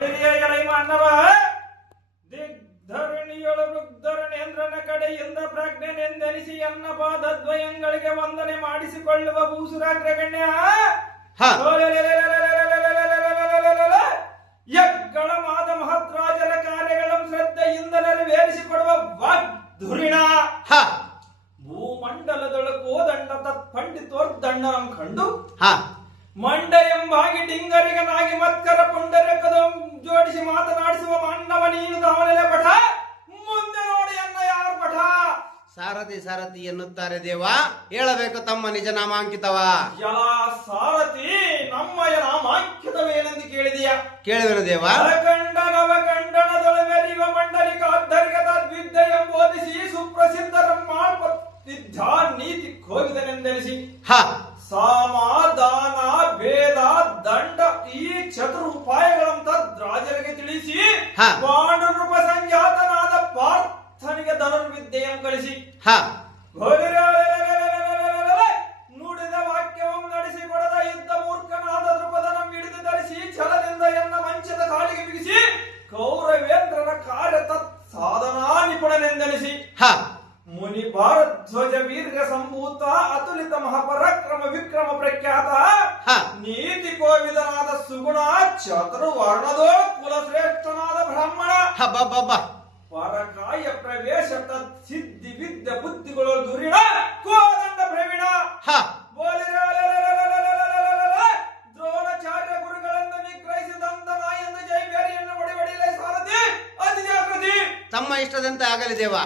ಮಾನವ ದಿಗ್ಧರಣಿಯೊಳ ವೃದ್ಧರಣೇಂದ್ರನ ಕಡೆಯಿಂದ ಪ್ರಜ್ಞೆನೆಂದೆನಿಸಿ ಎನ್ನ ಪಾದದ್ವಯಗಳಿಗೆ ವಂದನೆ ಮಾಡಿಸಿಕೊಳ್ಳುವ ಭೂಸುರಾಗ್ರಗಣ್ಯ ಯಜ್ಞಳಮಾದ ಮಹತ್ರಾಜರ ಕಾರ್ಯಗಳನ್ನು ಶ್ರದ್ಧೆಯಿಂದ ನೆರವೇರಿಸಿಕೊಡುವ ವಾಗ್ಧುರಿಣ ಭೂಮಂಡಲದೊಳಗೂ ದಂಡ ತತ್ಪಂಡಿತೋರ್ದಂಡನಂ ಕಂಡು ಮಂಡ ಎಂಬಾಗಿ ಡಿಂಗರಿಗನಾಗಿ ಮತ್ಕರ ಪುಂಡರಕದ ಜೋಡಿಸಿ ಮಾತನಾಡಿಸುವ ಮನ್ನವ ನೀನು ದಾವನೆಲೆ ಪಠ ಮುಂದೆ ನೋಡಿ ಅನ್ನ ಯಾರು ಪಠ ಸಾರಥಿ ಸಾರಥಿ ಎನ್ನುತ್ತಾರೆ ದೇವ, ಹೇಳಬೇಕು ತಮ್ಮ ನಿಜ ನಾಮಾಂಕಿತವ. ಯಲ ಸಾರಥಿ ನಮ್ಮಯ ನಾಮಾಂಕಿತವೇನೆಂದು ಕೇಳಿದೆಯಾ? ಕೇಳುವೆನು ದೇವ. ನವಕಂಡ ನವಕಂಡನದೊಳ ಮೆರೆಯುವ ಮಂಡಲಿಕ ಅದ್ದರಿಗ ತದ್ವಿದ್ಯೆ ಎಂಬೋದಿಸಿ ಸುಪ್ರಸಿದ್ಧರ ಮಾಡ್ಪತ್ತಿದ್ದ ನೀತಿ ಕೋವಿದನೆಂದೆನಿಸಿ ಸಮಾಧಾನ ಭೇದ ದಂಡ ಈ ಚತುರುಪಾಯಗಳನ್ನು ತದ್ರಾಜರಿಗೆ ತಿಳಿಸಿ ಪಾಂಡುರೂಪ ಸಂಜಾತನಾದ ಪಾರ್ಥನಿಗೆ ಧನುರ್ವಿದ್ಯೆಯನ್ನು ಕಳಿಸಿ ನುಡಿದ ವಾಕ್ಯವನ್ನು ನಡೆಸಿಕೊಡದ ಇದ್ದ ಮೂರ್ಖನಾದ ದೃಪದನ ಹಿಡಿದು ಧರಿಸಿ ಛಲದಿಂದ ಎನ್ನ ಮಂಚದ ಕಾಲಿಗೆ ಬಿಗಿಸಿ ಕೌರವೇಂದ್ರನ ಕಾರ್ಯ ತತ್ ಸಾಧನಾ ನಿಪುಣನೆಂದೆನಿಸಿ ಮುನಿ ಭಾರಧ್ವಜ ವೀರ್ಯ ಸಂಭೂತ ಅತುಲಿತ ಮಹಾಪರಾಕ್ರಮ ವಿಕ್ರಮ ಪ್ರಖ್ಯಾತ ನೀತಿ ಕೋವಿದನಾದ ಸುಗುಣ ಚತುರ್ವರ್ಣದೋ ಕುಲಶ್ರೇಷ್ಠನಾದ ಬ್ರಾಹ್ಮಣ ಪರಕಾಯ ಪ್ರವೇಶ ತತ್ ಸಿದ್ಧಿ ವಿದ್ಯ ಬುದ್ಧಿಗಳು ದುರಿಣ ಕೋದಂಡ ಪ್ರವೀಣ ದ್ರೋಣಾಚಾರ್ಯ ಗುರುಗಳನ್ನು ನಿಗ್ರಹಿಸಿದಂತ ನಾಯಂದು ಜೈಬೇರಿಯನ್ನು ಒಡಿವಡಿಲೆ ಸಾರಥಿ ಅತಿ ಜಾಗೃತಿ. ತಮ್ಮ ಇಷ್ಟದಂತೆ ಆಗಲಿ ದೇವ.